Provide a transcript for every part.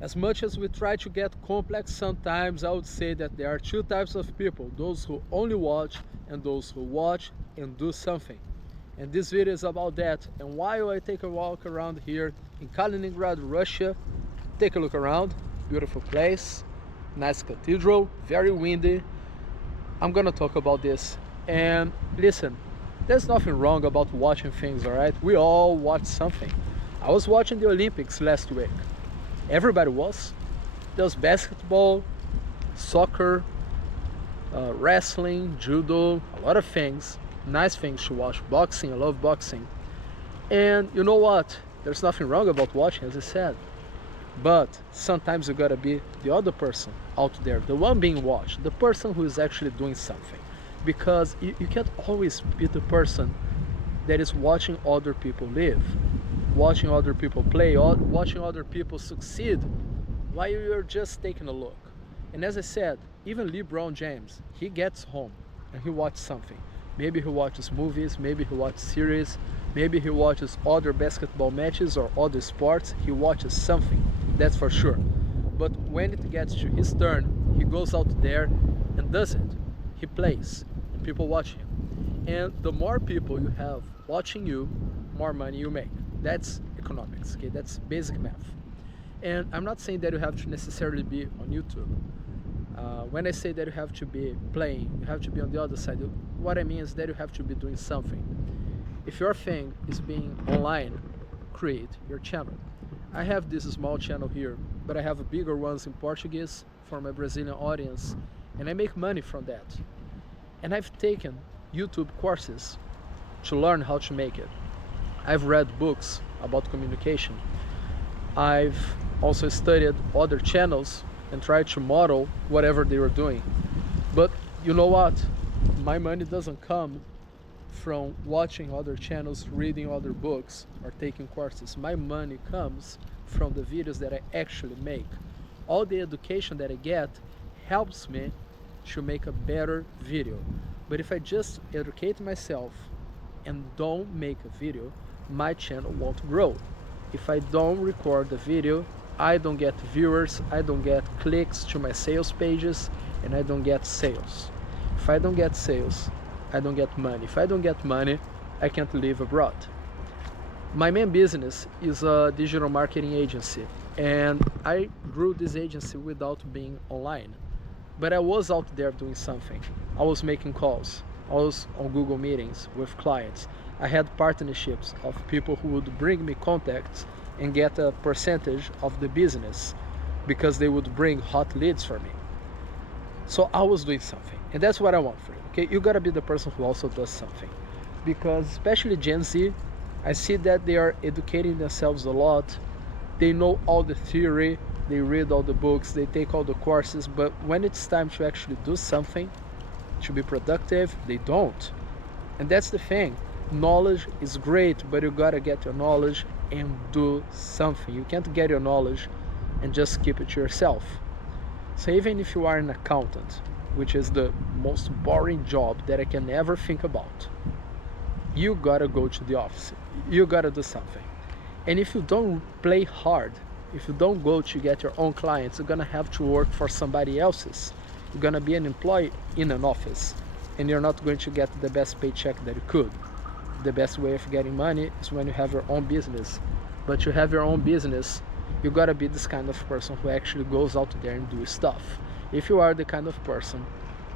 As much as we try to get complex sometimes, I would say that there are two types of people: those who only watch and those who watch and do something. And this video is about that. And while I take a walk around here in Kaliningrad, Russia, take a look around. Beautiful place, nice cathedral, very windy. I'm gonna talk about this. And listen, there's nothing wrong about watching things, all right? We all watch something. I was watching the Olympics last week. Everybody was. There's basketball, soccer, wrestling, judo, a lot of things, nice things to watch. Boxing, I love boxing. And you know what? There's nothing wrong about watching, as I said. But sometimes you gotta be the other person out there, the one being watched, the person who is actually doing something. Because you can't always be the person that is watching other people live, watching other people play, watching other people succeed while you're just taking a look. And as I said, even LeBron James, he gets home and he watches something. Maybe he watches movies, maybe he watches series, maybe he watches other basketball matches or other sports. He watches something, that's for sure. But when it gets to his turn, he goes out there and does it. He plays and people watch him. And the more people you have watching you, more money you make. That's economics, okay? That's basic math. And I'm not saying that you have to necessarily be on YouTube. When I say that you have to be playing, you have to be on the other side, what I mean is that you have to be doing something. If your thing is being online, create your channel. I have this small channel here, but I have bigger ones in Portuguese for my Brazilian audience, and I make money from that. And I've taken YouTube courses to learn how to make it. I've read books about communication. I've also studied other channels and tried to model whatever they were doing. But you know what? My money doesn't come from watching other channels, reading other books, or taking courses. My money comes from the videos that I actually make. All the education that I get helps me to make a better video. But if I just educate myself and don't make a video, my channel won't grow. If I don't record the video, I don't get viewers, I don't get clicks to my sales pages, and I don't get sales. If I don't get sales, I don't get money. If I don't get money, I can't live abroad. My main business is a digital marketing agency, and I grew this agency without being online. But I was out there doing something. I was making calls. I was on Google meetings with clients. I had partnerships of people who would bring me contacts and get a percentage of the business because they would bring hot leads for me. So I was doing something, and that's what I want for you. Okay, you gotta be the person who also does something, because especially Gen Z, I see that they are educating themselves a lot. They know all the theory, they read all the books, they take all the courses, but when it's time to actually do something, to be productive, they don't. And that's the thing. Knowledge is great, but you gotta get your knowledge and do something. You can't get your knowledge and just keep it to yourself. So even if you are an accountant, which is the most boring job that I can ever think about, you gotta go to the office. You gotta do something. And if you don't play hard, if you don't go to get your own clients, you're gonna have to work for somebody else's. You're gonna be an employee in an office, and you're not going to get the best paycheck that you could. The best way of getting money is when you have your own business. But to have your own business, you gotta be this kind of person who actually goes out there and do stuff. If you are the kind of person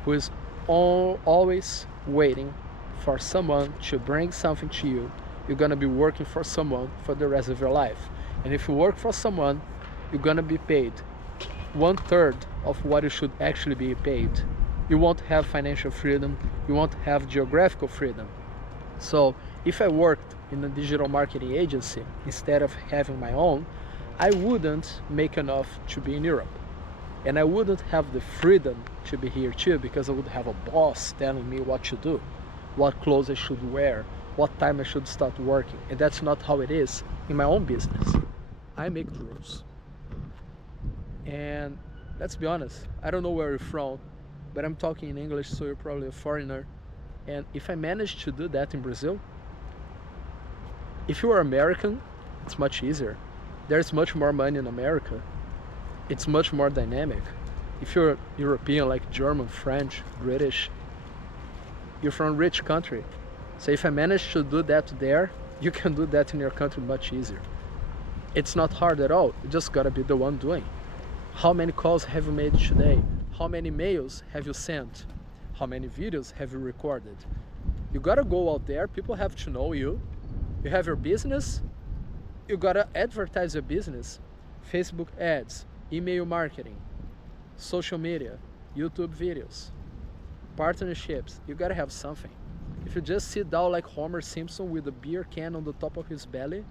who is always waiting for someone to bring something to you, you're gonna be working for someone for the rest of your life. And if you work for someone, you're gonna be paid 1/3 of what you should actually be paid. You won't have financial freedom, you won't have geographical freedom. So if I worked in a digital marketing agency instead of having my own, I wouldn't make enough to be in Europe. And I wouldn't have the freedom to be here too, because I would have a boss telling me what to do, what clothes I should wear, what time I should start working. And that's not how it is in my own business. I make the rules. And let's be honest, I don't know where you're from, but I'm talking in English, so you're probably a foreigner. And if I manage to do that in Brazil, if you are American, it's much easier. There's much more money in America. it's much more dynamic. If you're European, like German, French, British, you're from a rich country. So if I manage to do that there, you can do that in your country much easier. It's not hard at all. You just gotta be the one doing. How many calls have you made today? How many mails have you sent? How many videos have you recorded? You gotta go out there, people have to know you. You have your business, you gotta advertise your business. Facebook ads, email marketing, social media, YouTube videos, partnerships. You gotta have something. If you just sit down like Homer Simpson with a beer can on the top of his belly,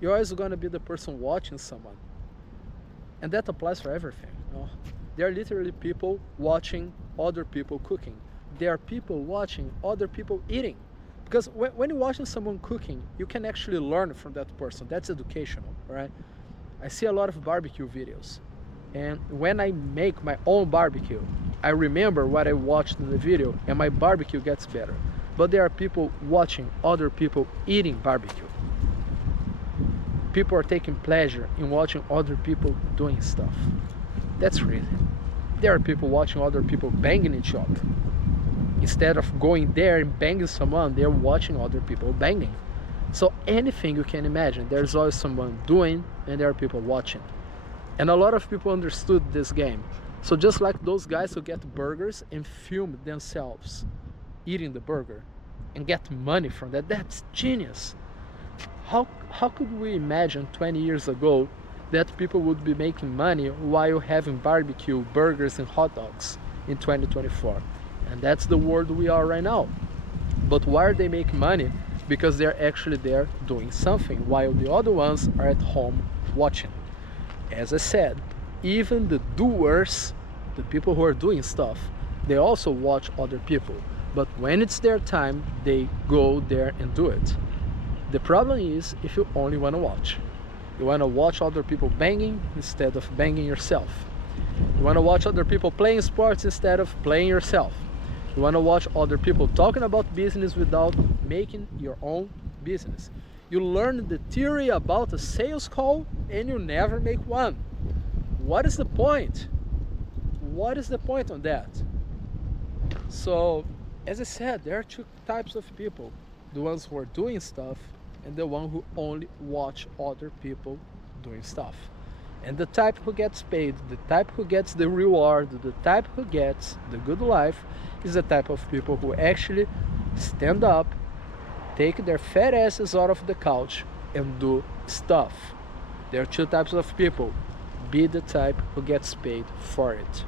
you're always gonna be the person watching someone. And that applies for everything. You know? There are literally people watching other people cooking. There are people watching other people eating. Because when you're watching someone cooking, you can actually learn from that person. That's educational, right? I see a lot of barbecue videos. And when I make my own barbecue, I remember what I watched in the video and my barbecue gets better. But there are people watching other people eating barbecue. People are taking pleasure in watching other people doing stuff. That's crazy. There are people watching other people banging each other. Instead of going there and banging someone, they're watching other people banging. So anything you can imagine, there's always someone doing and there are people watching. And a lot of people understood this game. So just like those guys who get burgers and film themselves eating the burger and get money from that, that's genius. How could we imagine 20 years ago that people would be making money while having barbecue, burgers and hot dogs in 2024? And that's the world we are right now. But why are they making money? Because they're actually there doing something while the other ones are at home watching. As I said, even the doers, the people who are doing stuff, they also watch other people. But when it's their time, they go there and do it. The problem is if you only want to watch. You want to watch other people banging instead of banging yourself. You want to watch other people playing sports instead of playing yourself. You want to watch other people talking about business without making your own business. You learn the theory about a sales call and you never make one. What is the point? What is the point on that? So, as I said, there are two types of people. The ones who are doing stuff and the one who only watch other people doing stuff. And the type who gets paid, the type who gets the reward, the type who gets the good life is the type of people who actually stand up, take their fat asses out of the couch and do stuff. There are two types of people. Be the type who gets paid for it.